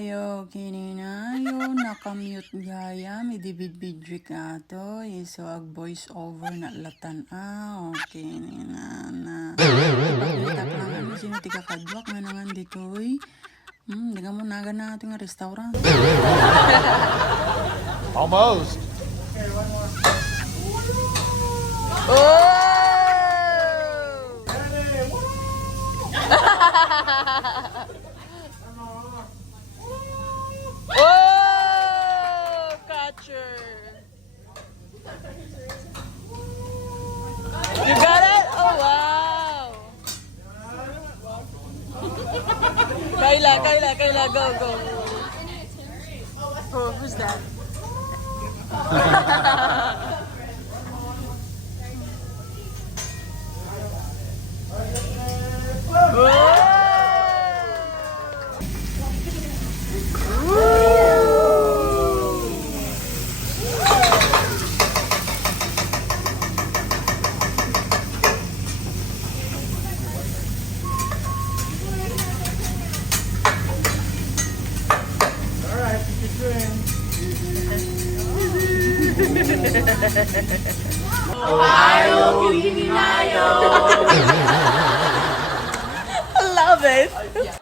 Ayo kininayo nakamute gaya mi dibidbidri ka to iso ag voice over na latan okay na pagkita pa lang ano sino tiga kadwak nga nangan ditoy di ka mo nagan na ito nga restaurant Almost. Oh, catcher. You got it? Oh, wow. Kayla, go. Oh, who's that? Love it.